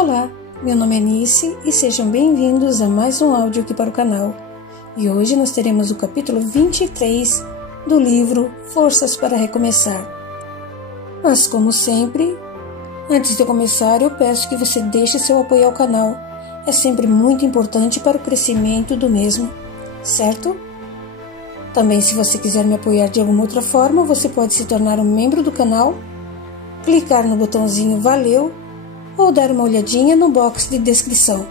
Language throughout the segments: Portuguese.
Olá, meu nome é Nice e sejam bem-vindos a mais um áudio aqui para o canal. E hoje nós teremos o capítulo 23 do livro Forças para Recomeçar. Mas como sempre, antes de eu começar eu peço que você deixe seu apoio ao canal. É sempre muito importante para o crescimento do mesmo, certo? Também, se você quiser me apoiar de alguma outra forma, você pode se tornar um membro do canal, clicar no botãozinho Valeu ou dar uma olhadinha no box de descrição,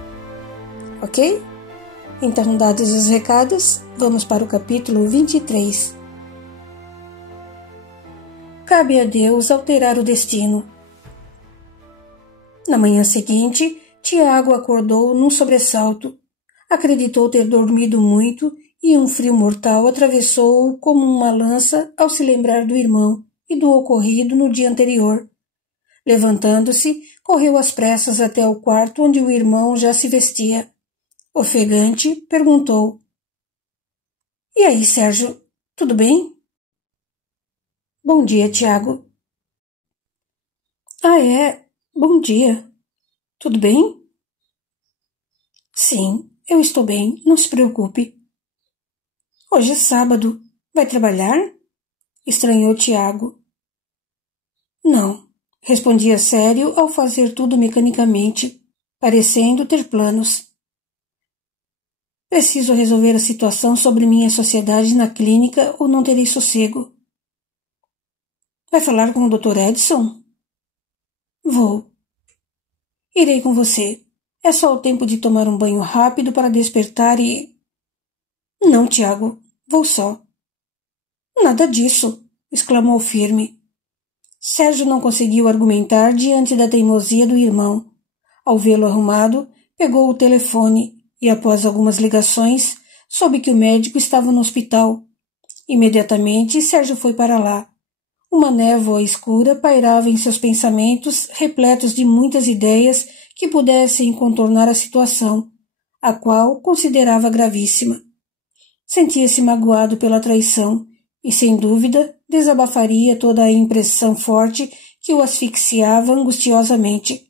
ok? Então, dados os recados, vamos para o capítulo 23. Cabe a Deus alterar o destino. Na manhã seguinte, Tiago acordou num sobressalto. Acreditou ter dormido muito e um frio mortal atravessou-o como uma lança ao se lembrar do irmão e do ocorrido no dia anterior. Levantando-se, correu às pressas até o quarto onde o irmão já se vestia. Ofegante, perguntou: "E aí, Sérgio, tudo bem?" "Bom dia, Tiago." "Ah, é? Bom dia. Tudo bem?" "Sim, eu estou bem, não se preocupe." "Hoje é sábado. Vai trabalhar?" estranhou Tiago. "Não." Respondia sério ao fazer tudo mecanicamente, parecendo ter planos. "Preciso resolver a situação sobre minha sociedade na clínica ou não terei sossego." "Vai falar com o Dr. Edson?" "Vou." "Irei com você. É só o tempo de tomar um banho rápido para despertar e..." "Não, Tiago, vou só." "Nada disso!" exclamou firme. Sérgio não conseguiu argumentar diante da teimosia do irmão. Ao vê-lo arrumado, pegou o telefone e, após algumas ligações, soube que o médico estava no hospital. Imediatamente, Sérgio foi para lá. Uma névoa escura pairava em seus pensamentos, repletos de muitas ideias que pudessem contornar a situação, a qual considerava gravíssima. Sentia-se magoado pela traição e, sem dúvida, desabafaria toda a impressão forte que o asfixiava angustiosamente.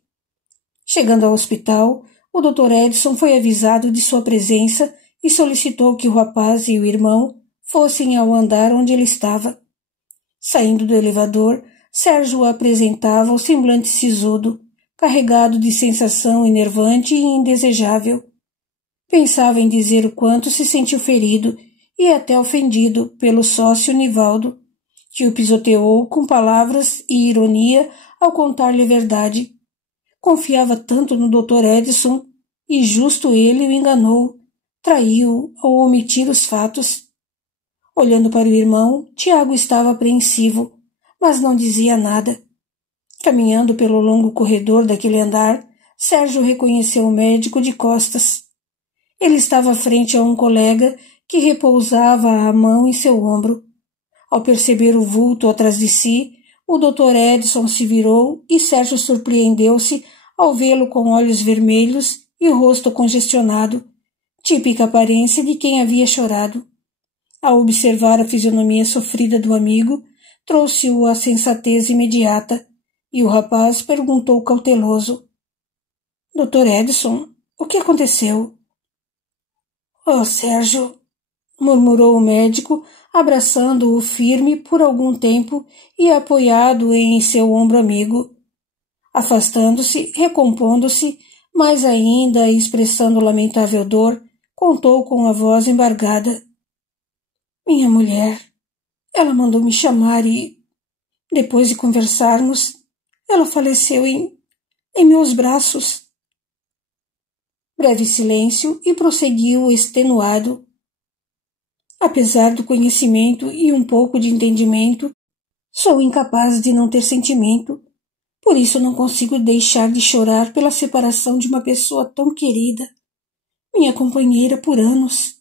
Chegando ao hospital, o Dr. Edson foi avisado de sua presença e solicitou que o rapaz e o irmão fossem ao andar onde ele estava. Saindo do elevador, Sérgio o apresentava o semblante sisudo, carregado de sensação enervante e indesejável. Pensava em dizer o quanto se sentiu ferido e até ofendido pelo sócio Nivaldo, que o pisoteou com palavras e ironia ao contar-lhe a verdade. Confiava tanto no Dr. Edson e justo ele o enganou, traiu-o ao omitir os fatos. Olhando para o irmão, Tiago estava apreensivo, mas não dizia nada. Caminhando pelo longo corredor daquele andar, Sérgio reconheceu o médico de costas. Ele estava frente a um colega que repousava a mão em seu ombro. Ao perceber o vulto atrás de si, o Dr. Edson se virou e Sérgio surpreendeu-se ao vê-lo com olhos vermelhos e rosto congestionado, típica aparência de quem havia chorado. Ao observar a fisionomia sofrida do amigo, trouxe-o à sensatez imediata, e o rapaz perguntou cauteloso: "Dr. Edson, o que aconteceu?" "Oh, Sérgio", murmurou o médico, abraçando-o firme por algum tempo e apoiado em seu ombro amigo. Afastando-se, recompondo-se, mais ainda expressando lamentável dor, contou com a voz embargada: "Minha mulher, ela mandou me chamar e, depois de conversarmos, ela faleceu em meus braços." Breve silêncio e prosseguiu extenuado: "Apesar do conhecimento e um pouco de entendimento, sou incapaz de não ter sentimento. Por isso não consigo deixar de chorar pela separação de uma pessoa tão querida, minha companheira por anos."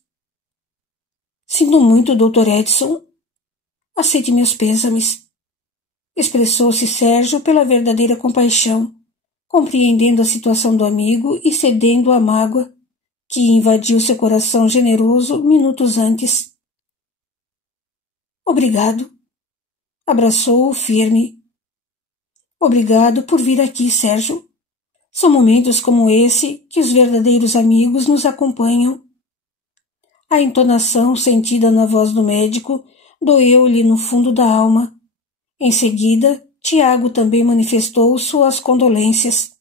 "Sinto muito, Dr. Edson. Aceite meus pêsames." Expressou-se Sérgio pela verdadeira compaixão, compreendendo a situação do amigo e cedendo à mágoa que invadiu seu coração generoso minutos antes. "Obrigado." Abraçou-o firme. "Obrigado por vir aqui, Sérgio. São momentos como esse que os verdadeiros amigos nos acompanham. A entonação sentida na voz do médico doeu-lhe no fundo da alma. Em seguida, Tiago também manifestou suas condolências.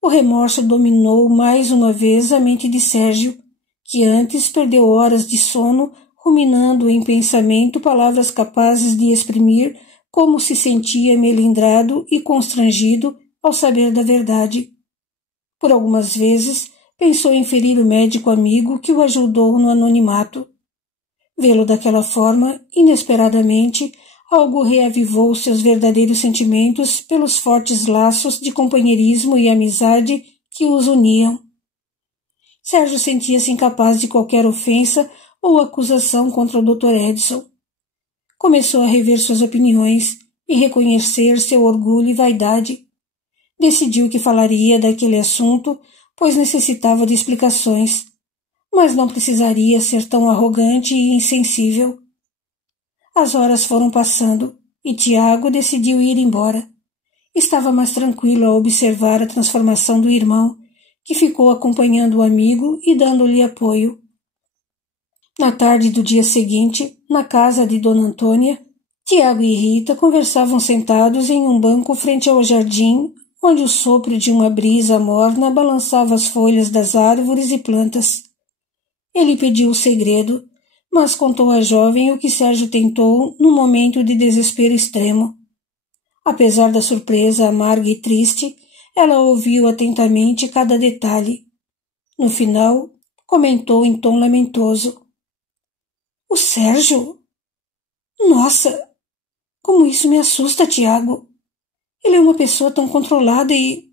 O remorso dominou mais uma vez a mente de Sérgio, que antes perdeu horas de sono ruminando em pensamento palavras capazes de exprimir como se sentia melindrado e constrangido ao saber da verdade. Por algumas vezes pensou em ferir o médico amigo que o ajudou no anonimato. Vê-lo daquela forma, inesperadamente, algo reavivou seus verdadeiros sentimentos pelos fortes laços de companheirismo e amizade que os uniam. Sérgio sentia-se incapaz de qualquer ofensa ou acusação contra o Dr. Edson. Começou a rever suas opiniões e reconhecer seu orgulho e vaidade. Decidiu que falaria daquele assunto, pois necessitava de explicações, mas não precisaria ser tão arrogante e insensível. As horas foram passando e Tiago decidiu ir embora. Estava mais tranquilo ao observar a transformação do irmão, que ficou acompanhando o amigo e dando-lhe apoio. Na tarde do dia seguinte, na casa de Dona Antônia, Tiago e Rita conversavam sentados em um banco frente ao jardim, onde o sopro de uma brisa morna balançava as folhas das árvores e plantas. Ele pediu o segredo, mas contou à jovem o que Sérgio tentou num momento de desespero extremo. Apesar da surpresa amarga e triste, ela ouviu atentamente cada detalhe. No final, comentou em tom lamentoso: "O Sérgio? Nossa! Como isso me assusta, Tiago! Ele é uma pessoa tão controlada e..."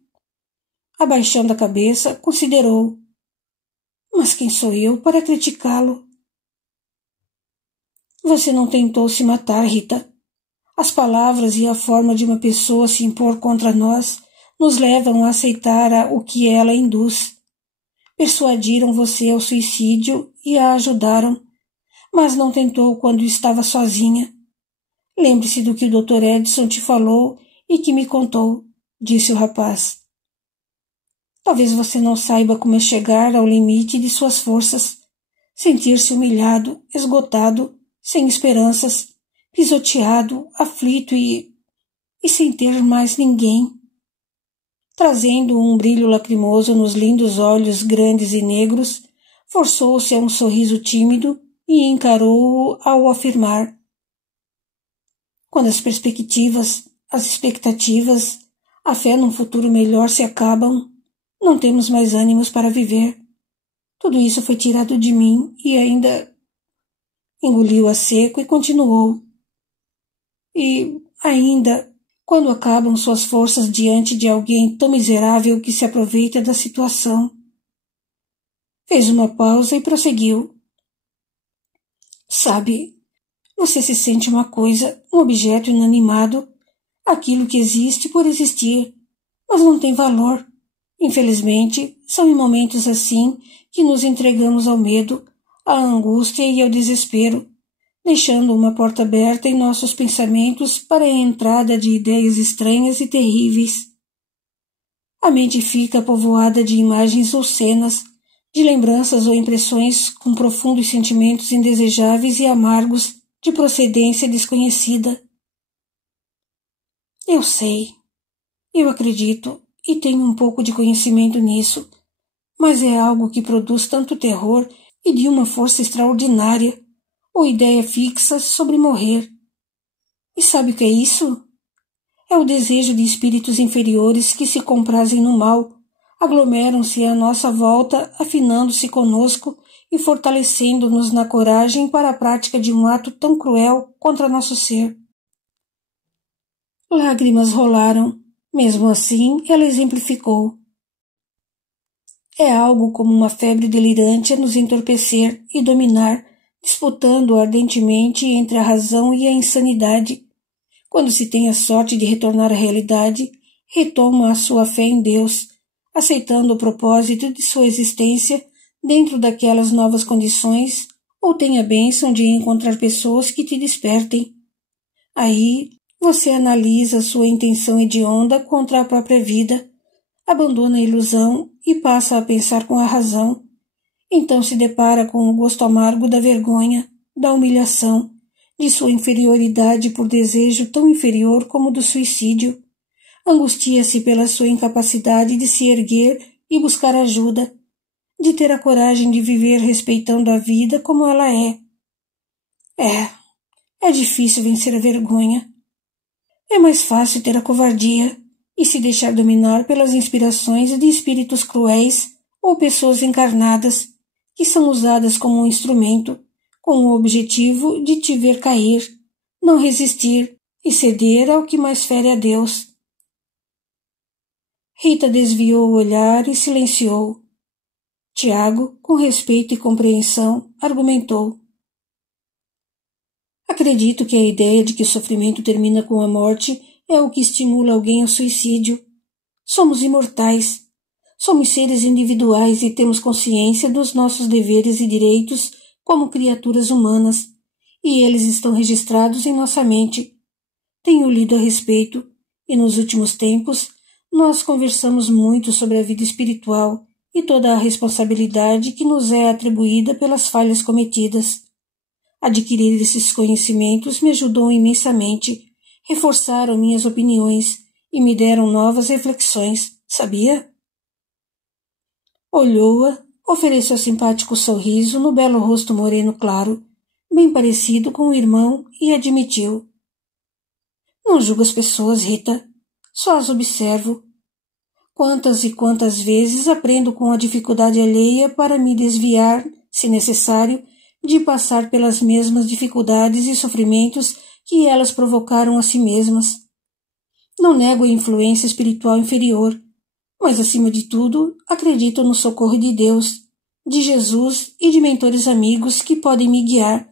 Abaixando a cabeça, considerou: "Mas quem sou eu para criticá-lo?" "Você não tentou se matar, Rita. As palavras e a forma de uma pessoa se impor contra nós nos levam a aceitar o que ela induz. Persuadiram você ao suicídio e a ajudaram, mas não tentou quando estava sozinha. Lembre-se do que o Dr. Edson te falou e que me contou", disse o rapaz. "Talvez você não saiba como é chegar ao limite de suas forças, sentir-se humilhado, esgotado, sem esperanças, pisoteado, aflito e sem ter mais ninguém." Trazendo um brilho lacrimoso nos lindos olhos grandes e negros, forçou-se a um sorriso tímido e encarou-o ao afirmar: "Quando as perspectivas, as expectativas, a fé num futuro melhor se acabam, não temos mais ânimos para viver. Tudo isso foi tirado de mim e ainda..." Engoliu a seco e continuou: "E ainda... quando acabam suas forças diante de alguém tão miserável que se aproveita da situação." Fez uma pausa e prosseguiu: "Sabe, você se sente uma coisa, um objeto inanimado, aquilo que existe por existir, mas não tem valor. Infelizmente, são em momentos assim que nos entregamos ao medo, à angústia e ao desespero, deixando uma porta aberta em nossos pensamentos para a entrada de ideias estranhas e terríveis. A mente fica povoada de imagens ou cenas, de lembranças ou impressões com profundos sentimentos indesejáveis e amargos de procedência desconhecida." "Eu sei, eu acredito e tenho um pouco de conhecimento nisso, mas é algo que produz tanto terror e de uma força extraordinária, ou ideia fixa sobre morrer. E sabe o que é isso? É o desejo de espíritos inferiores que se comprazem no mal, aglomeram-se à nossa volta, afinando-se conosco e fortalecendo-nos na coragem para a prática de um ato tão cruel contra nosso ser." Lágrimas rolaram. Mesmo assim, ela exemplificou: "É algo como uma febre delirante a nos entorpecer e dominar, disputando ardentemente entre a razão e a insanidade. Quando se tem a sorte de retornar à realidade, retoma a sua fé em Deus, aceitando o propósito de sua existência dentro daquelas novas condições, ou tem a bênção de encontrar pessoas que te despertem. Aí você analisa sua intenção hedionda contra a própria vida, abandona a ilusão e passa a pensar com a razão. Então se depara com o gosto amargo da vergonha, da humilhação, de sua inferioridade por desejo tão inferior como o do suicídio. Angustia-se pela sua incapacidade de se erguer e buscar ajuda, de ter a coragem de viver respeitando a vida como ela é. É difícil vencer a vergonha. É mais fácil ter a covardia e se deixar dominar pelas inspirações de espíritos cruéis ou pessoas encarnadas que são usadas como um instrumento, com o objetivo de te ver cair, não resistir e ceder ao que mais fere a Deus. Rita desviou o olhar e silenciou. Tiago, com respeito e compreensão, argumentou. Acredito que a ideia de que o sofrimento termina com a morte é o que estimula alguém ao suicídio. Somos imortais. Somos seres individuais e temos consciência dos nossos deveres e direitos como criaturas humanas, e eles estão registrados em nossa mente. Tenho lido a respeito, e nos últimos tempos nós conversamos muito sobre a vida espiritual e toda a responsabilidade que nos é atribuída pelas falhas cometidas. Adquirir esses conhecimentos me ajudou imensamente, reforçaram minhas opiniões e me deram novas reflexões, sabia? Olhou-a, ofereceu simpático sorriso no belo rosto moreno claro, bem parecido com o irmão, e admitiu. Não julgo as pessoas, Rita. Só as observo. Quantas e quantas vezes aprendo com a dificuldade alheia para me desviar, se necessário, de passar pelas mesmas dificuldades e sofrimentos que elas provocaram a si mesmas. Não nego a influência espiritual inferior, mas, acima de tudo, acredito no socorro de Deus, de Jesus e de mentores amigos que podem me guiar,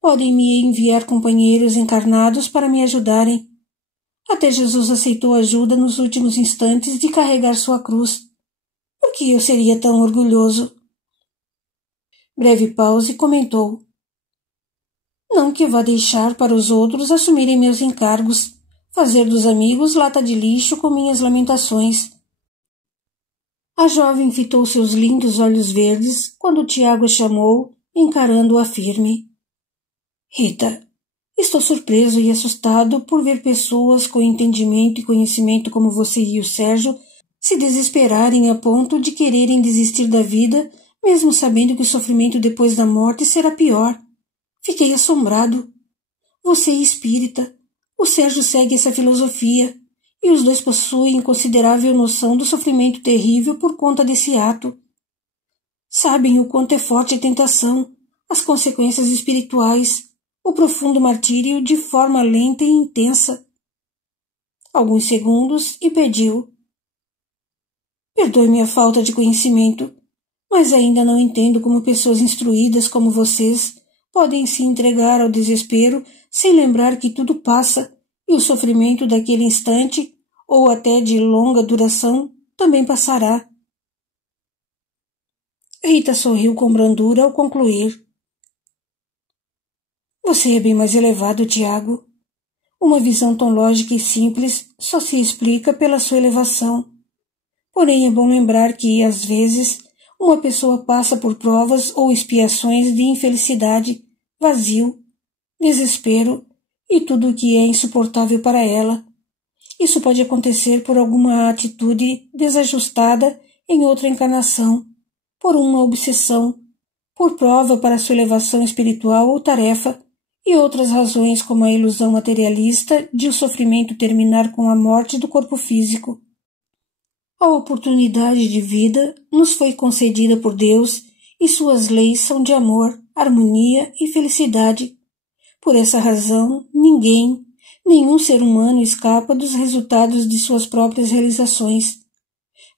podem me enviar companheiros encarnados para me ajudarem. Até Jesus aceitou ajuda nos últimos instantes de carregar sua cruz. Por que eu seria tão orgulhoso? Breve pausa e comentou. Não que vá deixar para os outros assumirem meus encargos, fazer dos amigos lata de lixo com minhas lamentações. A jovem fitou seus lindos olhos verdes quando Tiago a chamou, encarando-a firme. Rita, estou surpreso e assustado por ver pessoas com entendimento e conhecimento como você e o Sérgio se desesperarem a ponto de quererem desistir da vida, mesmo sabendo que o sofrimento depois da morte será pior. Fiquei assombrado. Você é espírita. O Sérgio segue essa filosofia, e os dois possuem considerável noção do sofrimento terrível por conta desse ato. Sabem o quanto é forte a tentação, as consequências espirituais, o profundo martírio de forma lenta e intensa. Alguns segundos e pediu. Perdoe-me a falta de conhecimento, mas ainda não entendo como pessoas instruídas como vocês podem se entregar ao desespero sem lembrar que tudo passa e o sofrimento daquele instante, ou até de longa duração, também passará. Rita sorriu com brandura ao concluir. Você é bem mais elevado, Tiago. Uma visão tão lógica e simples só se explica pela sua elevação. Porém é bom lembrar que, às vezes, uma pessoa passa por provas ou expiações de infelicidade, vazio, desespero e tudo o que é insuportável para ela. Isso pode acontecer por alguma atitude desajustada em outra encarnação, por uma obsessão, por prova para sua elevação espiritual ou tarefa, e outras razões como a ilusão materialista de o sofrimento terminar com a morte do corpo físico. A oportunidade de vida nos foi concedida por Deus e suas leis são de amor, harmonia e felicidade. Por essa razão, nenhum ser humano escapa dos resultados de suas próprias realizações.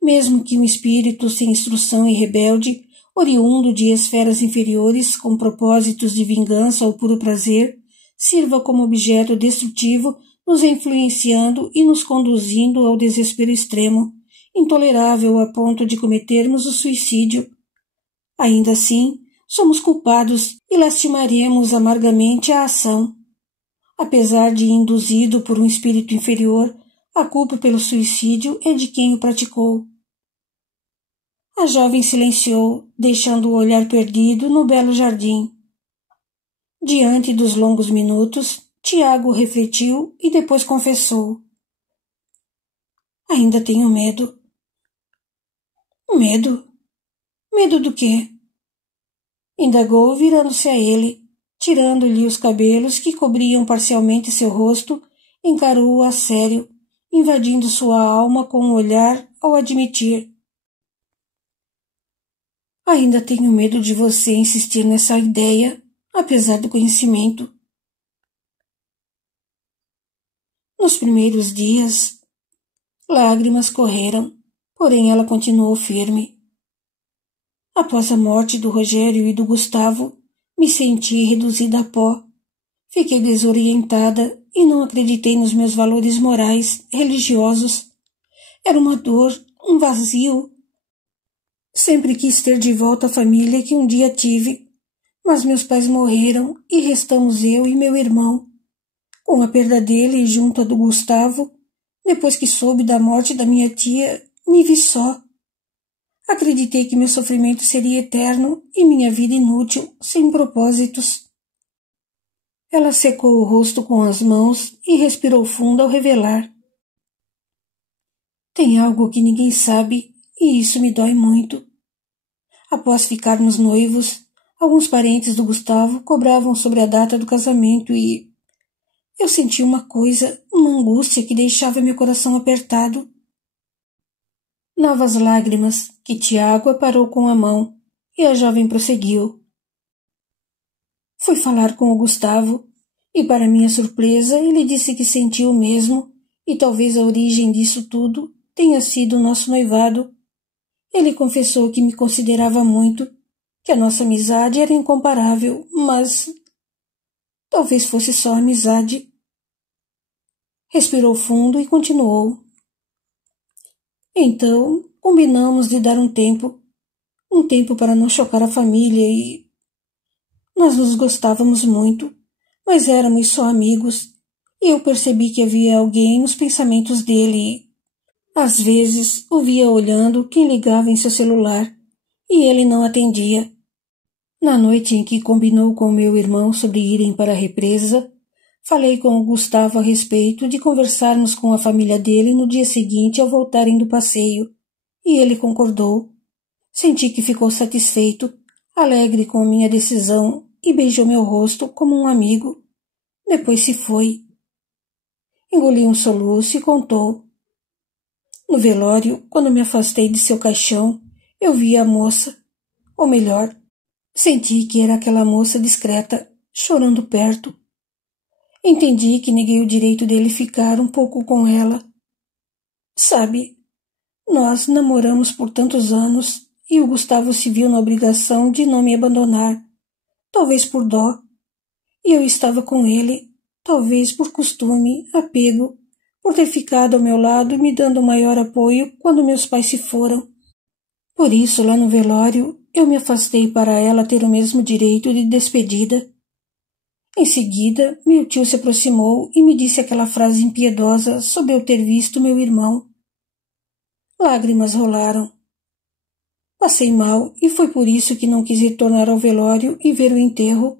Mesmo que um espírito sem instrução e rebelde, oriundo de esferas inferiores com propósitos de vingança ou puro prazer, sirva como objeto destrutivo, nos influenciando e nos conduzindo ao desespero extremo, intolerável a ponto de cometermos o suicídio. Ainda assim, somos culpados e lastimaremos amargamente a ação. Apesar de induzido por um espírito inferior, a culpa pelo suicídio é de quem o praticou, A jovem silenciou, deixando o olhar perdido no belo jardim. Diante dos longos minutos, Tiago refletiu e depois confessou. Ainda tenho medo. Medo? Medo do quê? Indagou, virando-se a ele, tirando-lhe os cabelos que cobriam parcialmente seu rosto, encarou-o a sério, invadindo sua alma com um olhar ao admitir. Ainda tenho medo de você insistir nessa ideia, apesar do conhecimento. Nos primeiros dias, lágrimas correram, porém ela continuou firme. Após a morte do Rogério e do Gustavo, me senti reduzida a pó. Fiquei desorientada e não acreditei nos meus valores morais, religiosos. Era uma dor, um vazio. Sempre quis ter de volta a família que um dia tive, mas meus pais morreram e restamos eu e meu irmão. Com a perda dele junto à do Gustavo, depois que soube da morte da minha tia, me vi só. Acreditei que meu sofrimento seria eterno e minha vida inútil, sem propósitos. Ela secou o rosto com as mãos e respirou fundo ao revelar. Tem algo que ninguém sabe e isso me dói muito. Após ficarmos noivos, alguns parentes do Gustavo cobravam sobre a data do casamento e eu senti uma coisa, uma angústia que deixava meu coração apertado. Novas lágrimas, que Tiago aparou com a mão, e a jovem prosseguiu. Fui falar com o Gustavo, e para minha surpresa ele disse que sentiu o mesmo, e talvez a origem disso tudo tenha sido o nosso noivado. Ele confessou que me considerava muito, que a nossa amizade era incomparável, mas talvez fosse só amizade. Respirou fundo e continuou. Então, combinamos de dar um tempo para não chocar a família e... Nós nos gostávamos muito, mas éramos só amigos, e eu percebi que havia alguém nos pensamentos dele e... Às vezes, o via olhando quem ligava em seu celular, e ele não atendia. Na noite em que combinou com meu irmão sobre irem para a represa, falei com o Gustavo a respeito de conversarmos com a família dele no dia seguinte ao voltarem do passeio, e ele concordou. Senti que ficou satisfeito, alegre com minha decisão, e beijou meu rosto como um amigo. Depois se foi. Engoliu um soluço e contou. No velório, quando me afastei de seu caixão, eu vi a moça, ou melhor, senti que era aquela moça discreta, chorando perto. Entendi que neguei o direito dele ficar um pouco com ela. Sabe, nós namoramos por tantos anos e o Gustavo se viu na obrigação de não me abandonar, talvez por dó. E eu estava com ele, talvez por costume, apego, por ter ficado ao meu lado e me dando maior apoio quando meus pais se foram. Por isso, lá no velório, eu me afastei para ela ter o mesmo direito de despedida. Em seguida, meu tio se aproximou e me disse aquela frase impiedosa sobre eu ter visto meu irmão. Lágrimas rolaram. Passei mal e foi por isso que não quis retornar ao velório e ver o enterro.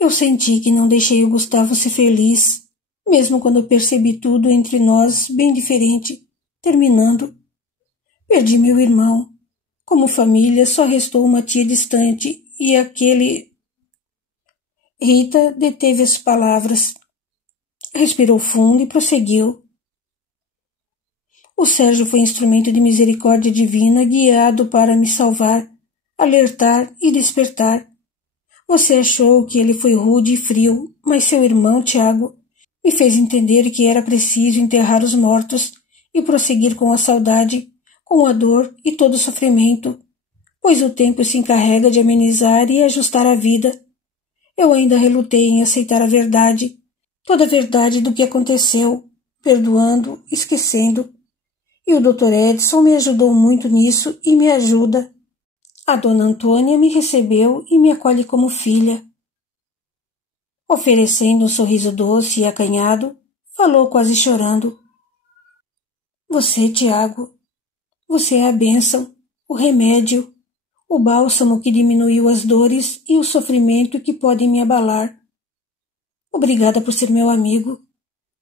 Eu senti que não deixei o Gustavo ser feliz, mesmo quando percebi tudo entre nós bem diferente, terminando. Perdi meu irmão. Como família, só restou uma tia distante e aquele... Rita deteve as palavras. Respirou fundo e prosseguiu. O Sérgio foi instrumento de misericórdia divina guiado para me salvar, alertar e despertar. Você achou que ele foi rude e frio, mas seu irmão, Tiago, me fez entender que era preciso enterrar os mortos e prosseguir com a saudade, com a dor e todo o sofrimento, pois o tempo se encarrega de amenizar e ajustar a vida. Eu ainda relutei em aceitar a verdade, toda a verdade do que aconteceu, perdoando, esquecendo. E o Dr. Edson me ajudou muito nisso e me ajuda. A dona Antônia me recebeu e me acolhe como filha. Oferecendo um sorriso doce e acanhado, falou quase chorando. Você, Tiago, você é a bênção. o remédio, o bálsamo que diminuiu as dores e o sofrimento que podem me abalar. Obrigada por ser meu amigo,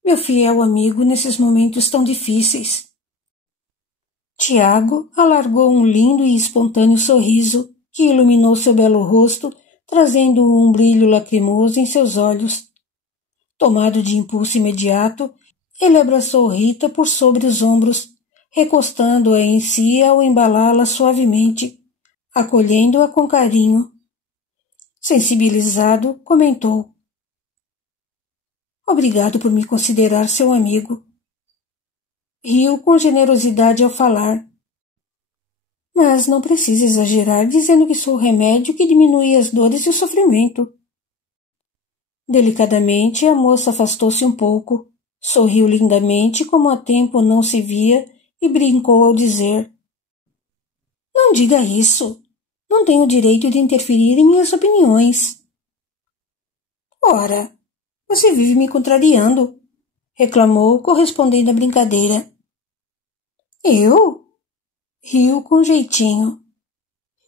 meu fiel amigo nesses momentos tão difíceis. Tiago alargou um lindo e espontâneo sorriso que iluminou seu belo rosto, trazendo um brilho lacrimoso em seus olhos. Tomado de impulso imediato, ele abraçou Rita por sobre os ombros, recostando-a em si ao embalá-la suavemente, acolhendo-a com carinho. Sensibilizado, comentou: Obrigado por me considerar seu amigo. Riu com generosidade ao falar. Mas não precisa exagerar dizendo que sou o remédio que diminui as dores e o sofrimento. Delicadamente, a moça afastou-se um pouco, sorriu lindamente como há tempo não se via e brincou ao dizer: Não diga isso. Não tenho direito de interferir em minhas opiniões. Ora, você vive me contrariando, reclamou, correspondendo à brincadeira. Eu? Riu com jeitinho.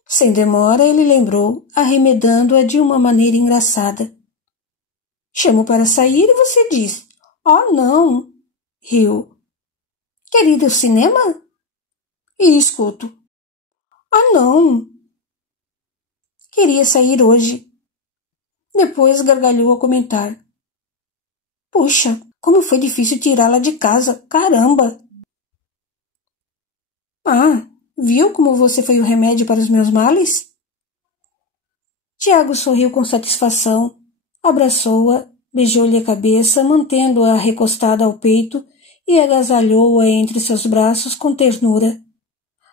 Sem demora, ele lembrou, arremedando-a de uma maneira engraçada. Chamo para sair e você diz: Oh, não! Riu. Quer ir ao cinema? E escuto: Ah, não! Queria sair hoje. Depois gargalhou a comentar: Puxa, como foi difícil tirá-la de casa, caramba! Ah, viu como você foi o remédio para os meus males? Tiago sorriu com satisfação, abraçou-a, beijou-lhe a cabeça, mantendo-a recostada ao peito e agasalhou-a entre seus braços com ternura.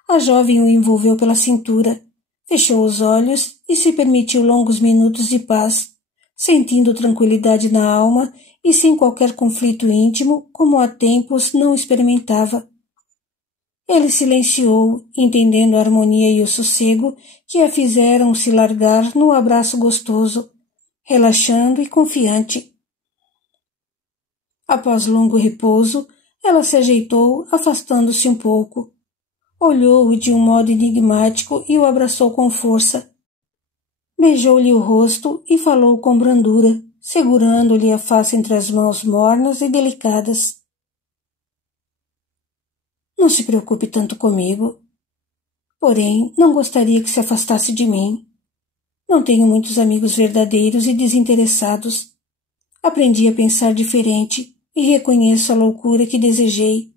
A jovem o envolveu pela cintura, fechou os olhos e se permitiu longos minutos de paz, sentindo tranquilidade na alma e sem qualquer conflito íntimo, como há tempos não experimentava. Ele silenciou, entendendo a harmonia e o sossego que a fizeram se largar num abraço gostoso, relaxando e confiante. Após longo repouso, ela se ajeitou, afastando-se um pouco. Olhou-o de um modo enigmático e o abraçou com força. Beijou-lhe o rosto e falou com brandura, segurando-lhe a face entre as mãos mornas e delicadas. Não se preocupe tanto comigo. Porém, não gostaria que se afastasse de mim. Não tenho muitos amigos verdadeiros e desinteressados. Aprendi a pensar diferente e reconheço a loucura que desejei.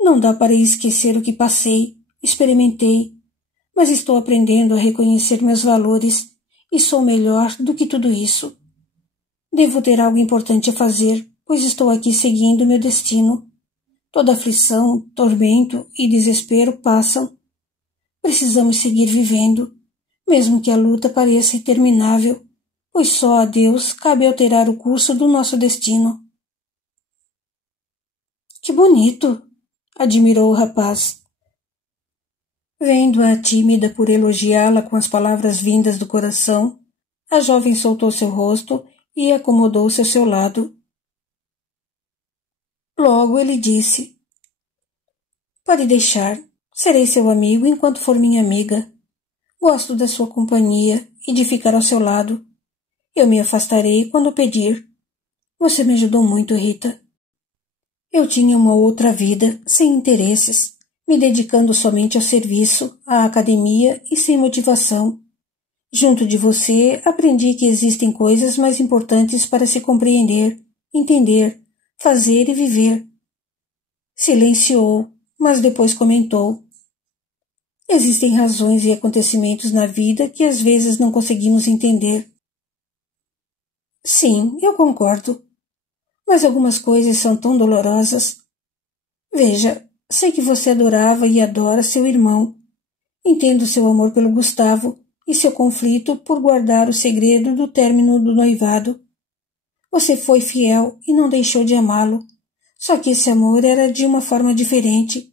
Não dá para esquecer o que passei, experimentei, mas estou aprendendo a reconhecer meus valores e sou melhor do que tudo isso. Devo ter algo importante a fazer, pois estou aqui seguindo meu destino. Toda aflição, tormento e desespero passam. Precisamos seguir vivendo, mesmo que a luta pareça interminável, pois só a Deus cabe alterar o curso do nosso destino. Que bonito! Admirou o rapaz. Vendo-a tímida por elogiá-la com as palavras vindas do coração, a jovem soltou seu rosto e acomodou-se ao seu lado. Logo ele disse: Pode deixar, serei seu amigo enquanto for minha amiga. Gosto da sua companhia e de ficar ao seu lado. Eu me afastarei quando pedir. Você me ajudou muito, Rita. Eu tinha uma outra vida, sem interesses, me dedicando somente ao serviço, à academia e sem motivação. Junto de você, aprendi que existem coisas mais importantes para se compreender, entender, fazer e viver. Silenciou, mas depois comentou: Existem razões e acontecimentos na vida que às vezes não conseguimos entender. Sim, eu concordo. Mas algumas coisas são tão dolorosas. Veja, sei que você adorava e adora seu irmão. Entendo seu amor pelo Gustavo e seu conflito por guardar o segredo do término do noivado. Você foi fiel e não deixou de amá-lo. Só que esse amor era de uma forma diferente.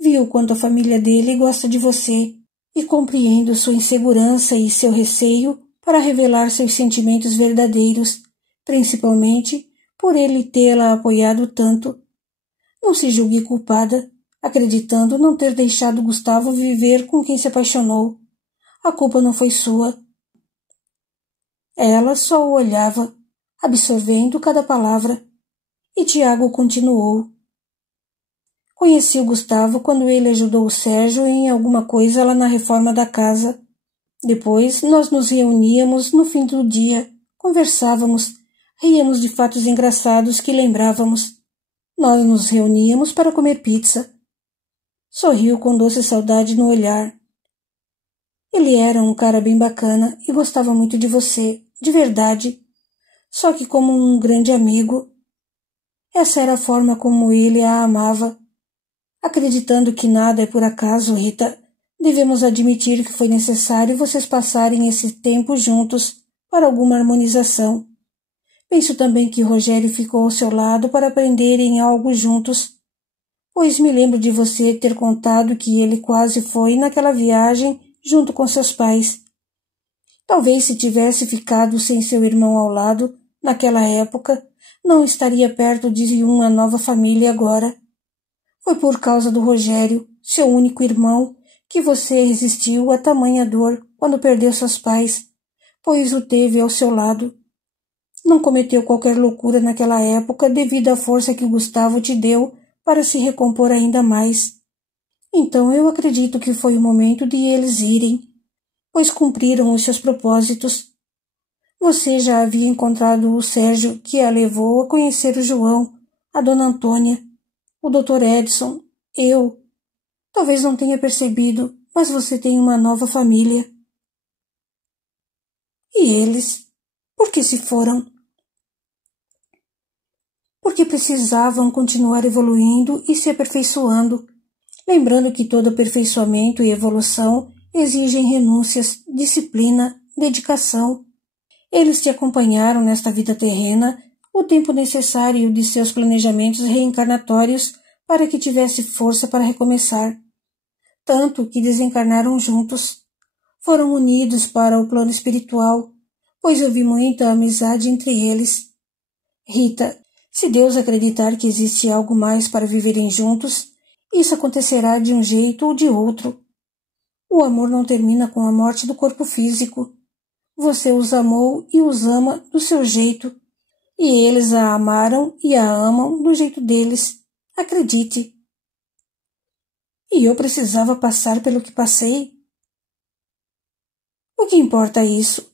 Viu quanto a família dele gosta de você e compreendo sua insegurança e seu receio para revelar seus sentimentos verdadeiros, principalmente por ele tê-la apoiado tanto. Não se julgue culpada. acreditando não ter deixado Gustavo viver com quem se apaixonou. A culpa não foi sua. Ela só o olhava, absorvendo cada palavra, e Tiago continuou. Conheci o Gustavo quando ele ajudou o Sérgio em alguma coisa lá na reforma da casa. Depois nós nos reuníamos no fim do dia, conversávamos, ríamos de fatos engraçados que lembrávamos. Nós nos reuníamos para comer pizza. Sorriu com doce saudade no olhar. Ele era um cara bem bacana e gostava muito de você, de verdade. Só que como um grande amigo. Essa era a forma como ele a amava. Acreditando que nada é por acaso, Rita, devemos admitir que foi necessário vocês passarem esse tempo juntos para alguma harmonização. Penso também que Rogério ficou ao seu lado para aprenderem algo juntos, pois me lembro de você ter contado que ele quase foi naquela viagem junto com seus pais. Talvez se tivesse ficado sem seu irmão ao lado, naquela época, não estaria perto de uma nova família agora. Foi por causa do Rogério, seu único irmão, que você resistiu a tamanha dor quando perdeu seus pais, pois o teve ao seu lado. Não cometeu qualquer loucura naquela época devido à força que Gustavo te deu para se recompor ainda mais. Então eu acredito que foi o momento de eles irem, pois cumpriram os seus propósitos. Você já havia encontrado o Sérgio, que a levou a conhecer o João, a Dona Antônia, o Dr. Edson, eu. Talvez não tenha percebido, mas você tem uma nova família. E eles? Por que se foram? Porque precisavam continuar evoluindo e se aperfeiçoando, lembrando que todo aperfeiçoamento e evolução exigem renúncias, disciplina, dedicação. Eles te acompanharam nesta vida terrena o tempo necessário de seus planejamentos reencarnatórios para que tivesse força para recomeçar. Tanto que desencarnaram juntos. Foram unidos para o plano espiritual, pois eu vi muita amizade entre eles. Rita, se Deus acreditar que existe algo mais para viverem juntos, isso acontecerá de um jeito ou de outro. O amor não termina com a morte do corpo físico. Você os amou e os ama do seu jeito, e eles a amaram e a amam do jeito deles. Acredite. E eu precisava passar pelo que passei? O que importa isso?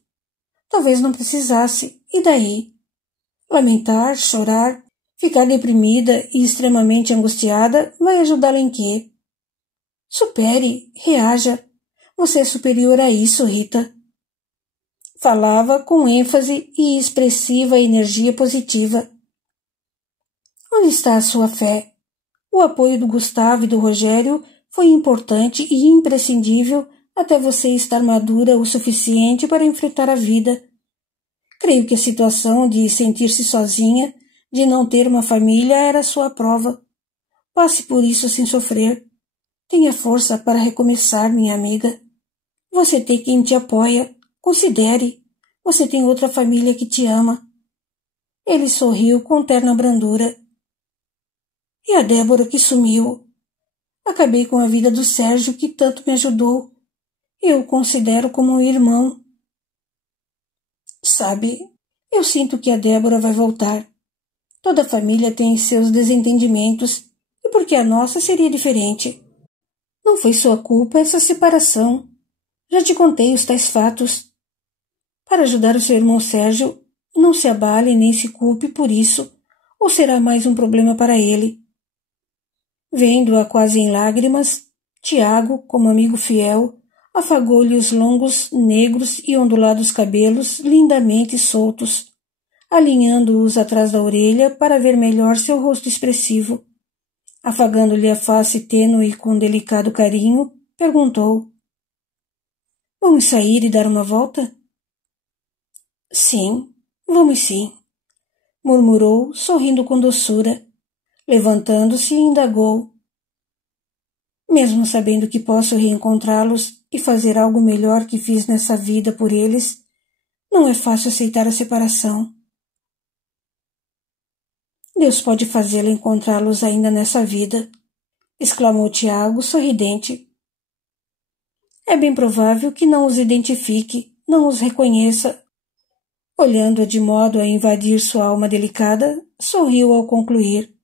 Talvez não precisasse, e daí? Lamentar, chorar, ficar deprimida e extremamente angustiada vai ajudá-la em quê? Supere, reaja. Você é superior a isso, Rita. Falava com ênfase e expressiva energia positiva. Onde está a sua fé? O apoio do Gustavo e do Rogério foi importante e imprescindível até você estar madura o suficiente para enfrentar a vida. Creio que a situação de sentir-se sozinha, de não ter uma família, era sua prova. Passe por isso sem sofrer. Tenha força para recomeçar, minha amiga. Você tem quem te apoia. Considere. Você tem outra família que te ama. Ele sorriu com terna brandura. E a Débora que sumiu? Acabei com a vida do Sérgio, que tanto me ajudou. Eu o considero como um irmão. Sabe, eu sinto que a Débora vai voltar. Toda família tem seus desentendimentos, e por que a nossa seria diferente? Não foi sua culpa essa separação. Já te contei os tais fatos. Para ajudar o seu irmão Sérgio, não se abale nem se culpe por isso, ou será mais um problema para ele. Vendo-a quase em lágrimas, Tiago, como amigo fiel, afagou-lhe os longos, negros e ondulados cabelos lindamente soltos, alinhando-os atrás da orelha para ver melhor seu rosto expressivo. Afagando-lhe a face tênue com delicado carinho, perguntou: Vamos sair e dar uma volta? Sim, vamos sim, murmurou, sorrindo com doçura. Levantando-se, indagou: Mesmo sabendo que posso reencontrá-los e fazer algo melhor que fiz nessa vida por eles, não é fácil aceitar a separação. Deus pode fazê-lo encontrá-los ainda nessa vida. exclamou Tiago, sorridente. É bem provável que não os identifique, não os reconheça. Olhando-a de modo a invadir sua alma delicada, sorriu ao concluir.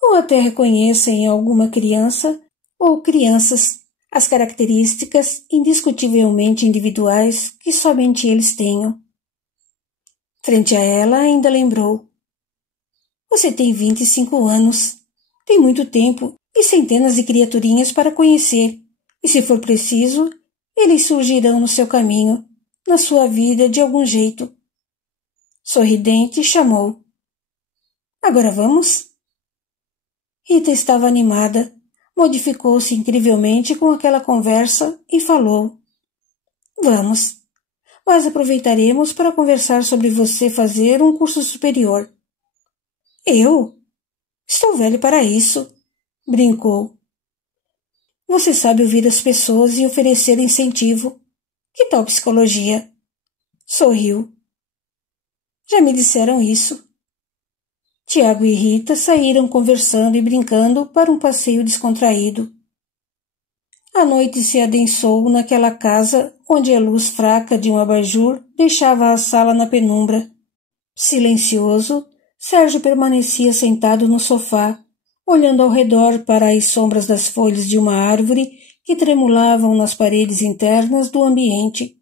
Ou até reconheça em alguma criança ou crianças as características indiscutivelmente individuais que somente eles tenham. Frente a ela, ainda lembrou. Você tem 25 anos. Tem muito tempo e centenas de criaturinhas para conhecer, e se for preciso, eles surgirão no seu caminho, na sua vida de algum jeito. Sorridente, chamou. Agora vamos? Rita estava animada, modificou-se incrivelmente com aquela conversa e falou. Vamos, mas aproveitaremos para conversar sobre você fazer um curso superior. Eu? Estou velho para isso, brincou. Você sabe ouvir as pessoas e oferecer incentivo. Que tal psicologia? Sorriu. Já me disseram isso. Tiago e Rita saíram conversando e brincando para um passeio descontraído. A noite se adensou naquela casa onde a luz fraca de um abajur deixava a sala na penumbra. Silencioso, Sérgio permanecia sentado no sofá, olhando ao redor para as sombras das folhas de uma árvore que tremulavam nas paredes internas do ambiente.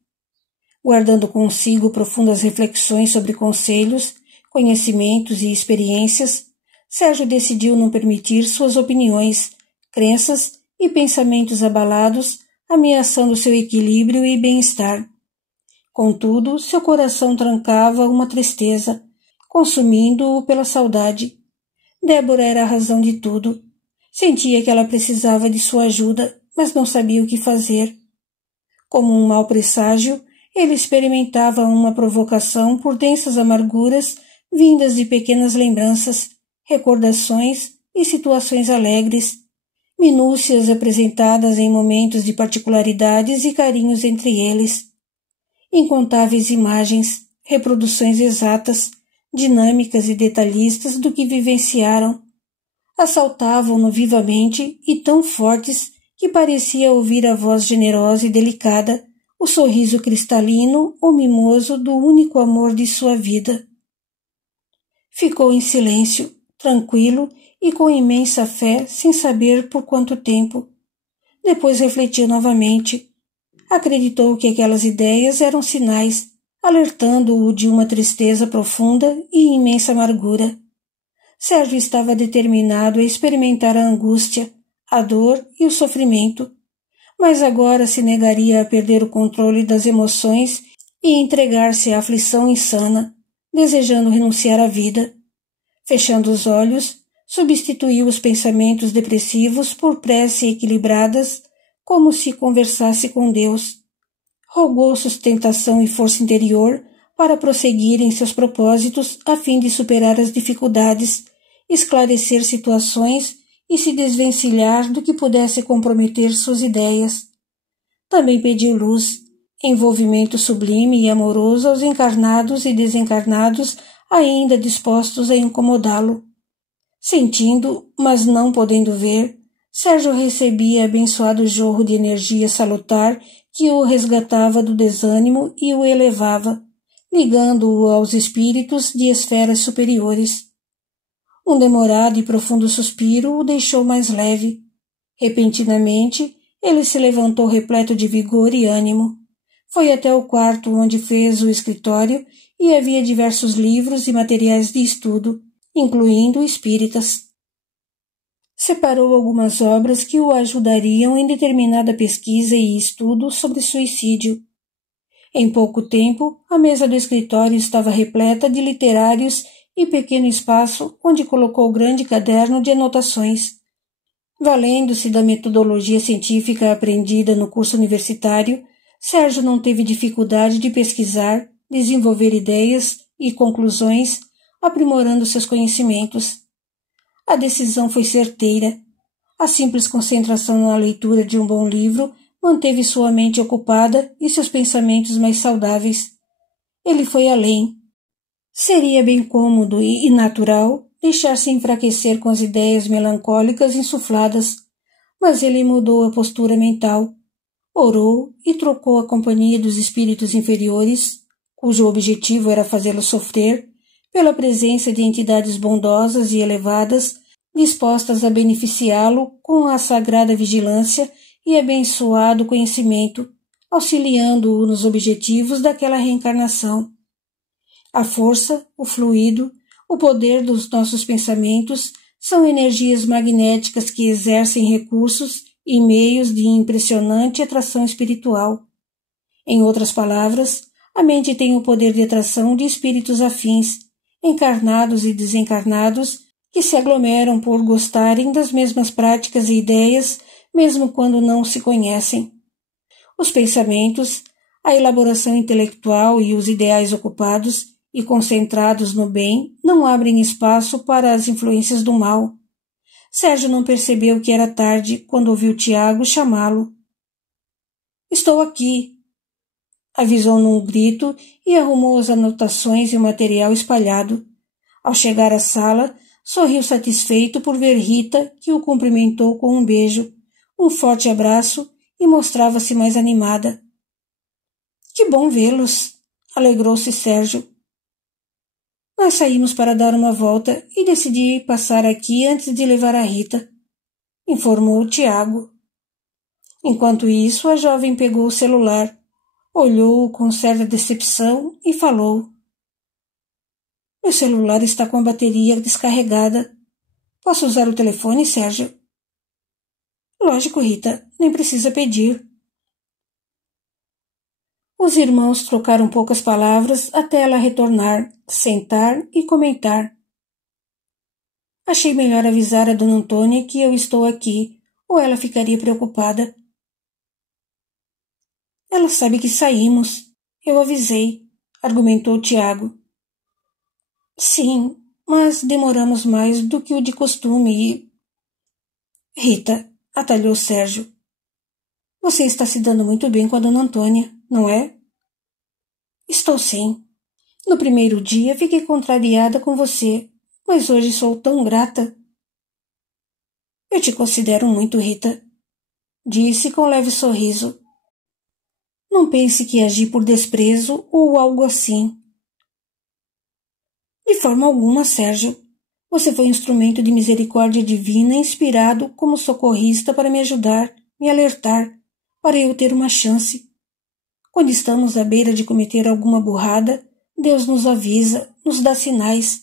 Guardando consigo profundas reflexões sobre conselhos, conhecimentos e experiências, Sérgio decidiu não permitir suas opiniões, crenças e pensamentos abalados ameaçando seu equilíbrio e bem-estar. Contudo, seu coração trancava uma tristeza, consumindo-o pela saudade. Débora era a razão de tudo. Sentia que ela precisava de sua ajuda, mas não sabia o que fazer. Como um mau presságio, ele experimentava uma provocação por densas amarguras vindas de pequenas lembranças, recordações e situações alegres, minúcias apresentadas em momentos de particularidades e carinhos entre eles. Incontáveis imagens, reproduções exatas, dinâmicas e detalhistas do que vivenciaram, assaltavam-no vivamente e tão fortes que parecia ouvir a voz generosa e delicada, o sorriso cristalino ou mimoso do único amor de sua vida. Ficou em silêncio, tranquilo e com imensa fé, sem saber por quanto tempo. Depois refletiu novamente. Acreditou que aquelas ideias eram sinais, alertando-o de uma tristeza profunda e imensa amargura. Sérgio estava determinado a experimentar a angústia, a dor e o sofrimento, mas agora se negaria a perder o controle das emoções e entregar-se à aflição insana, desejando renunciar à vida. Fechando os olhos, substituiu os pensamentos depressivos por prece equilibradas, como se conversasse com Deus. Rogou sustentação e força interior para prosseguir em seus propósitos a fim de superar as dificuldades, esclarecer situações e se desvencilhar do que pudesse comprometer suas ideias. Também pediu luz, envolvimento sublime e amoroso aos encarnados e desencarnados ainda dispostos a incomodá-lo. Sentindo, mas não podendo ver, Sérgio recebia abençoado jorro de energia salutar que o resgatava do desânimo e o elevava, ligando-o aos espíritos de esferas superiores. Um demorado e profundo suspiro o deixou mais leve. Repentinamente, ele se levantou repleto de vigor e ânimo. Foi até o quarto onde fez o escritório e havia diversos livros e materiais de estudo, incluindo espíritas. Separou algumas obras que o ajudariam em determinada pesquisa e estudo sobre suicídio. Em pouco tempo, a mesa do escritório estava repleta de literários e pequeno espaço onde colocou grande caderno de anotações. Valendo-se da metodologia científica aprendida no curso universitário, Sérgio não teve dificuldade de pesquisar, desenvolver ideias e conclusões, aprimorando seus conhecimentos. A decisão foi certeira. A simples concentração na leitura de um bom livro manteve sua mente ocupada e seus pensamentos mais saudáveis. Ele foi além. Seria bem cômodo e natural deixar-se enfraquecer com as ideias melancólicas insufladas, mas ele mudou a postura mental, orou e trocou a companhia dos espíritos inferiores, cujo objetivo era fazê-lo sofrer, pela presença de entidades bondosas e elevadas, dispostas a beneficiá-lo com a sagrada vigilância e abençoado conhecimento, auxiliando-o nos objetivos daquela reencarnação. A força, o fluido, o poder dos nossos pensamentos são energias magnéticas que exercem recursos e meios de impressionante atração espiritual. Em outras palavras, a mente tem o poder de atração de espíritos afins, encarnados e desencarnados, que se aglomeram por gostarem das mesmas práticas e ideias, mesmo quando não se conhecem. Os pensamentos, a elaboração intelectual e os ideais ocupados e concentrados no bem não abrem espaço para as influências do mal. Sérgio não percebeu que era tarde quando ouviu Tiago chamá-lo. «Estou aqui», avisou num grito e arrumou as anotações e o material espalhado. Ao chegar à sala, sorriu satisfeito por ver Rita, que o cumprimentou com um beijo, um forte abraço e mostrava-se mais animada. «Que bom vê-los», alegrou-se Sérgio. «Nós saímos para dar uma volta e decidi passar aqui antes de levar a Rita», informou Tiago. Enquanto isso, a jovem pegou o celular, olhou-o com certa decepção e falou. «Meu celular está com a bateria descarregada. Posso usar o telefone, Sérgio?» «Lógico, Rita, nem precisa pedir». Os irmãos trocaram poucas palavras até ela retornar, sentar e comentar. «Achei melhor avisar a Dona Antônia que eu estou aqui, ou ela ficaria preocupada». «Ela sabe que saímos. Eu avisei», argumentou Tiago. «Sim, mas demoramos mais do que o de costume e...» «Rita», atalhou Sérgio, «você está se dando muito bem com a Dona Antônia, não é?» «Estou sim. No primeiro dia fiquei contrariada com você, mas hoje sou tão grata». «Eu te considero muito, Rita», disse com leve sorriso. «Não pense que agi por desprezo ou algo assim». «De forma alguma, Sérgio. Você foi um instrumento de misericórdia divina inspirado como socorrista para me ajudar, me alertar, para eu ter uma chance. Quando estamos à beira de cometer alguma burrada, Deus nos avisa, nos dá sinais,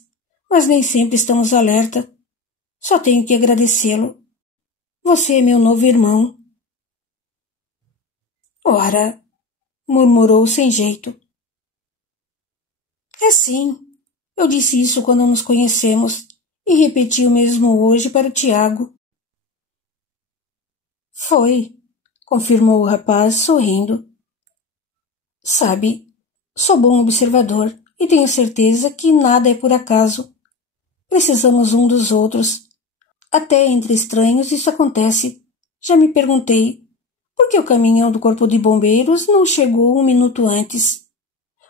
mas nem sempre estamos alerta. Só tenho que agradecê-lo. Você é meu novo irmão». «Ora», murmurou sem jeito. «É sim. Eu disse isso quando nos conhecemos e repeti o mesmo hoje para o Tiago». «Foi», confirmou o rapaz, sorrindo. «Sabe, sou bom observador e tenho certeza que nada é por acaso. Precisamos um dos outros. Até entre estranhos isso acontece. Já me perguntei, por que o caminhão do Corpo de Bombeiros não chegou um minuto antes?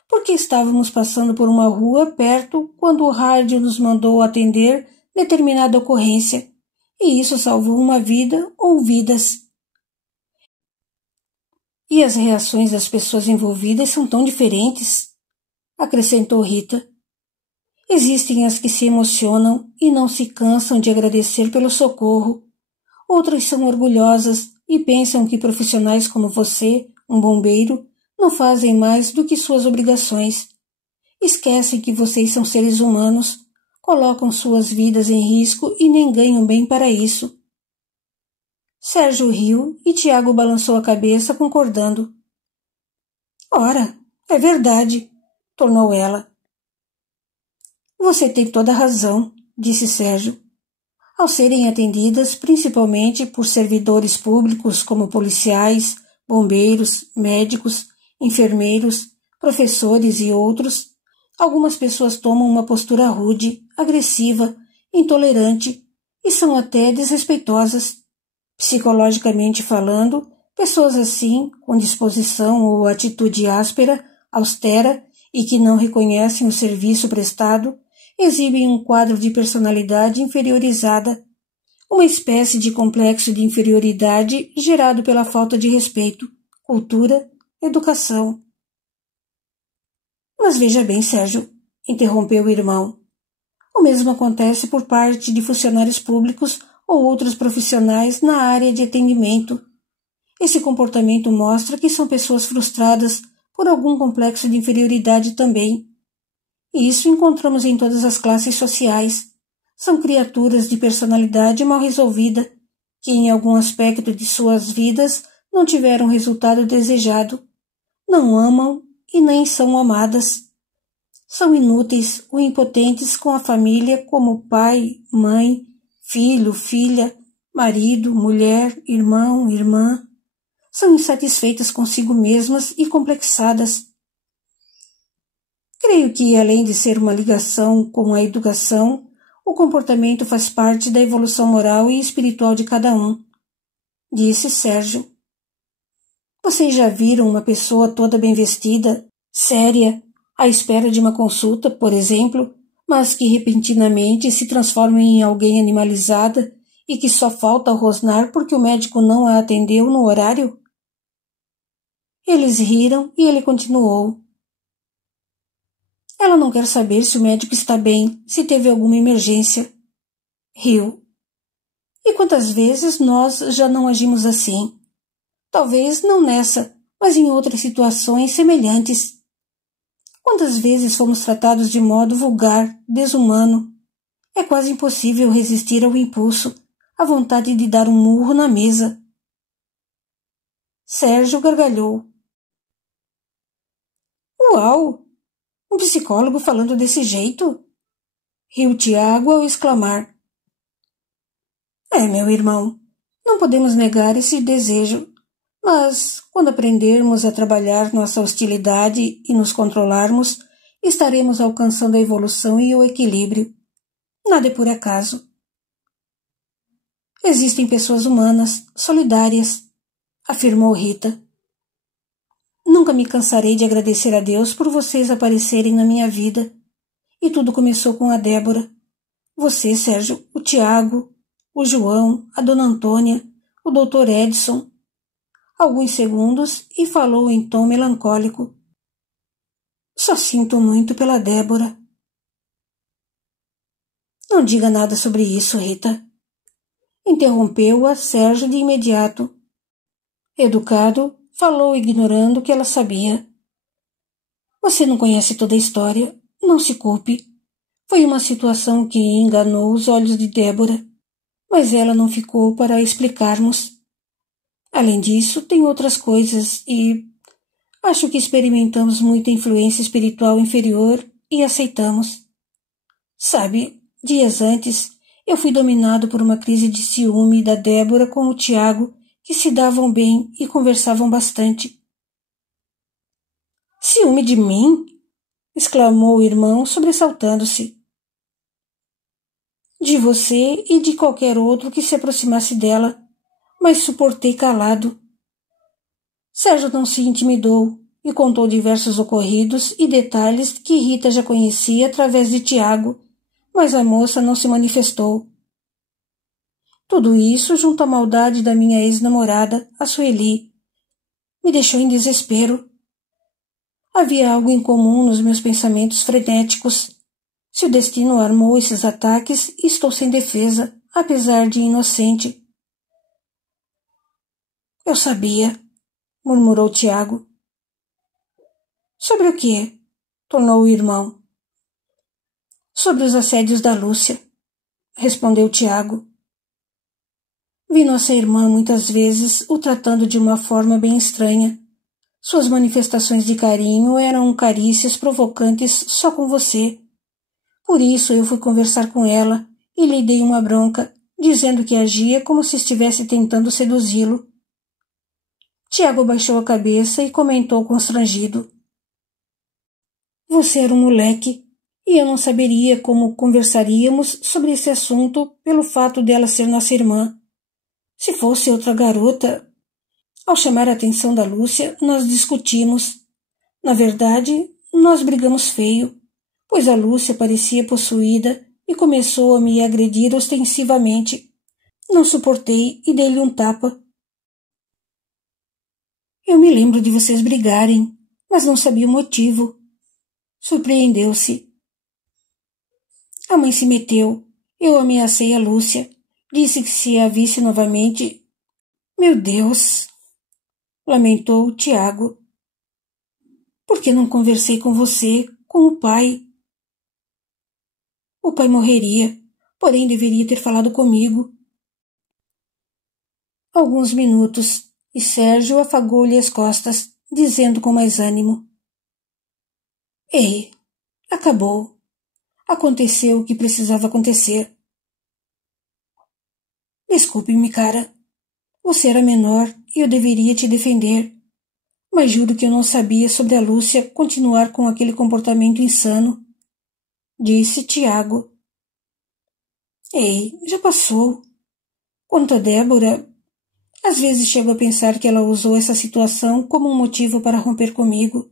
Por que estávamos passando por uma rua perto quando o rádio nos mandou atender determinada ocorrência, e isso salvou uma vida ou vidas? E as reações das pessoas envolvidas são tão diferentes», acrescentou Rita. «Existem as que se emocionam e não se cansam de agradecer pelo socorro. Outras são orgulhosas e pensam que profissionais como você, um bombeiro, não fazem mais do que suas obrigações. Esquecem que vocês são seres humanos, colocam suas vidas em risco e nem ganham bem para isso». Sérgio riu e Tiago balançou a cabeça, concordando. «Ora, é verdade», tornou ela. «Você tem toda a razão», disse Sérgio. «Ao serem atendidas principalmente por servidores públicos como policiais, bombeiros, médicos, enfermeiros, professores e outros, algumas pessoas tomam uma postura rude, agressiva, intolerante e são até desrespeitosas. Psicologicamente falando, pessoas assim, com disposição ou atitude áspera, austera e que não reconhecem o serviço prestado, exibem um quadro de personalidade inferiorizada, uma espécie de complexo de inferioridade gerado pela falta de respeito, cultura, educação. Mas veja bem, Sérgio, interrompeu o irmão. O mesmo acontece por parte de funcionários públicos ou outros profissionais na área de atendimento. Esse comportamento mostra que são pessoas frustradas por algum complexo de inferioridade também. E isso encontramos em todas as classes sociais. São criaturas de personalidade mal resolvida, que em algum aspecto de suas vidas não tiveram o resultado desejado. Não amam e nem são amadas. São inúteis ou impotentes com a família como pai, mãe, filho, filha, marido, mulher, irmão, irmã. São insatisfeitas consigo mesmas e complexadas. Creio que, além de ser uma ligação com a educação, o comportamento faz parte da evolução moral e espiritual de cada um, disse Sérgio. Vocês já viram uma pessoa toda bem vestida, séria, à espera de uma consulta, por exemplo, mas que repentinamente se transforma em alguém animalizada e que só falta rosnar porque o médico não a atendeu no horário? Eles riram e ele continuou. Ela não quer saber se o médico está bem, se teve alguma emergência. Riu. E quantas vezes nós já não agimos assim? Talvez não nessa, mas em outras situações semelhantes. Quantas vezes fomos tratados de modo vulgar, desumano? É quase impossível resistir ao impulso, à vontade de dar um murro na mesa. Sérgio gargalhou. Uau! Um psicólogo falando desse jeito? Riu Tiago ao exclamar. Meu irmão, não podemos negar esse desejo, mas quando aprendermos a trabalhar nossa hostilidade e nos controlarmos, estaremos alcançando a evolução e o equilíbrio. Nada é por acaso. Existem pessoas humanas, solidárias, afirmou Rita. Nunca me cansarei de agradecer a Deus por vocês aparecerem na minha vida. E tudo começou com a Débora. Você, Sérgio, o Tiago, o João, a Dona Antônia, o Dr. Edson. Alguns segundos e falou em tom melancólico. Só sinto muito pela Débora. Não diga nada sobre isso, Rita. Interrompeu-a Sérgio de imediato. Educado, falou ignorando o que ela sabia. Você não conhece toda a história. Não se culpe. Foi uma situação que enganou os olhos de Débora, mas ela não ficou para explicarmos. Além disso, tem outras coisas e acho que experimentamos muita influência espiritual inferior e aceitamos. Sabe, dias antes, eu fui dominado por uma crise de ciúme da Débora com o Tiago, que se davam bem e conversavam bastante. Ciúme de mim? Exclamou o irmão, sobressaltando-se. De você e de qualquer outro que se aproximasse dela, mas suportei calado. Sérgio não se intimidou e contou diversos ocorridos e detalhes que Rita já conhecia através de Tiago, mas a moça não se manifestou. Tudo isso, junto à maldade da minha ex-namorada, a Sueli, me deixou em desespero. Havia algo em comum nos meus pensamentos frenéticos. Se o destino armou esses ataques, estou sem defesa, apesar de inocente. Eu sabia, murmurou Tiago. Sobre o quê? Tornou o irmão. Sobre os assédios da Lúcia, respondeu Tiago. Vi nossa irmã muitas vezes o tratando de uma forma bem estranha. Suas manifestações de carinho eram carícias provocantes só com você. Por isso eu fui conversar com ela e lhe dei uma bronca, dizendo que agia como se estivesse tentando seduzi-lo. Tiago baixou a cabeça e comentou constrangido. Você era um moleque, e eu não saberia como conversaríamos sobre esse assunto pelo fato dela ser nossa irmã. Se fosse outra garota... Ao chamar a atenção da Lúcia, nós discutimos. Na verdade, nós brigamos feio. pois a Lúcia parecia possuída e começou a me agredir ostensivamente. Não suportei e dei-lhe um tapa. Eu me lembro de vocês brigarem, mas não sabia o motivo. Surpreendeu-se. A mãe se meteu. Eu ameacei a Lúcia. Disse que se a visse novamente... Meu Deus! Lamentou Tiago. Por que não conversei com você, com o pai? O pai morreria, porém deveria ter falado comigo. Alguns minutos, e Sérgio afagou-lhe as costas, dizendo com mais ânimo. Ei, acabou. Aconteceu o que precisava acontecer. Desculpe-me, cara. Você era menor e eu deveria te defender. Mas juro que eu não sabia sobre a Lúcia continuar com aquele comportamento insano. Disse Tiago. Ei, já passou. Quanto a Débora, às vezes chego a pensar que ela usou essa situação como um motivo para romper comigo.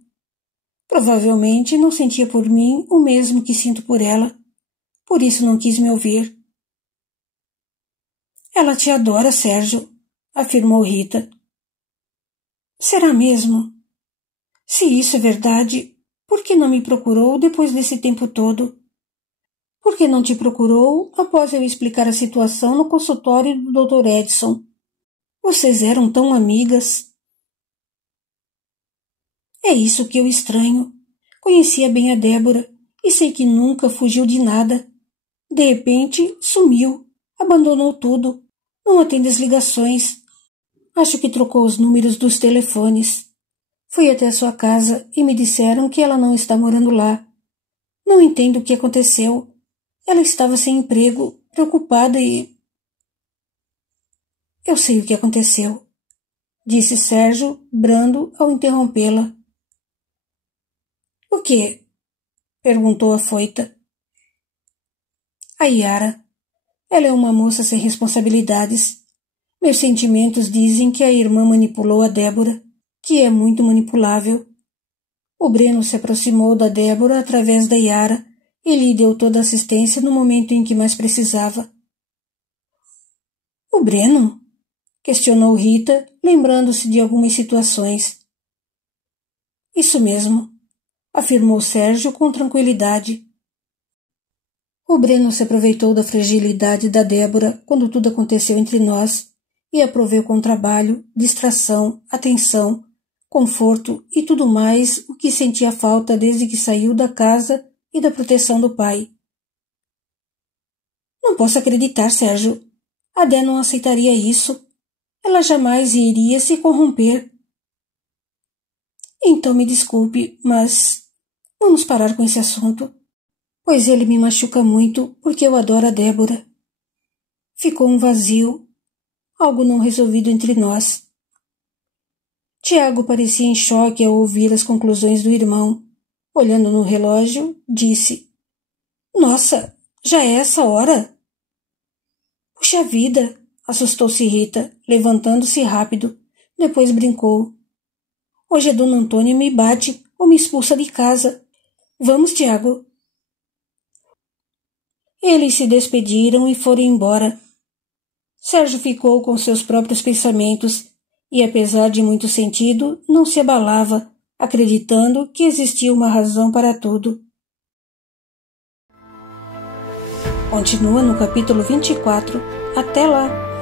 Provavelmente não sentia por mim o mesmo que sinto por ela. Por isso não quis me ouvir. Ela te adora, Sérgio, afirmou Rita. Será mesmo? Se isso é verdade, por que não me procurou depois desse tempo todo? Por que não te procurou após eu explicar a situação no consultório do Dr. Edson? Vocês eram tão amigas. É isso que eu estranho. Conhecia bem a Débora e sei que nunca fugiu de nada. De repente, sumiu, abandonou tudo, não atende as ligações. Acho que trocou os números dos telefones. Fui até a sua casa e me disseram que ela não está morando lá. Não entendo o que aconteceu. Ela estava sem emprego, preocupada e... Eu sei o que aconteceu, disse Sérgio, brando, ao interrompê-la. O quê? Perguntou afoita. A Yara. Ela é uma moça sem responsabilidades. Meus sentimentos dizem que a irmã manipulou a Débora, que é muito manipulável. O Breno se aproximou da Débora através da Yara e lhe deu toda a assistência no momento em que mais precisava. O Breno? Questionou Rita, lembrando-se de algumas situações. Isso mesmo, afirmou Sérgio com tranquilidade. O Breno se aproveitou da fragilidade da Débora quando tudo aconteceu entre nós e a proveu com trabalho, distração, atenção, conforto e tudo mais o que sentia falta desde que saiu da casa e da proteção do pai. Não posso acreditar, Sérgio. A Dé não aceitaria isso. Ela jamais iria se corromper. Então me desculpe, mas vamos parar com esse assunto, pois ele me machuca muito porque eu adoro a Débora. Ficou um vazio, algo não resolvido entre nós. Tiago parecia em choque ao ouvir as conclusões do irmão. Olhando no relógio, disse: Nossa, já é essa hora? Puxa vida! Assustou-se Rita, levantando-se rápido. Depois brincou. Hoje a dona Antônia me bate ou me expulsa de casa. Vamos, Tiago. Eles se despediram e foram embora. Sérgio ficou com seus próprios pensamentos e, apesar de muito sentido, não se abalava, acreditando que existia uma razão para tudo. Continua no capítulo 24. Até lá!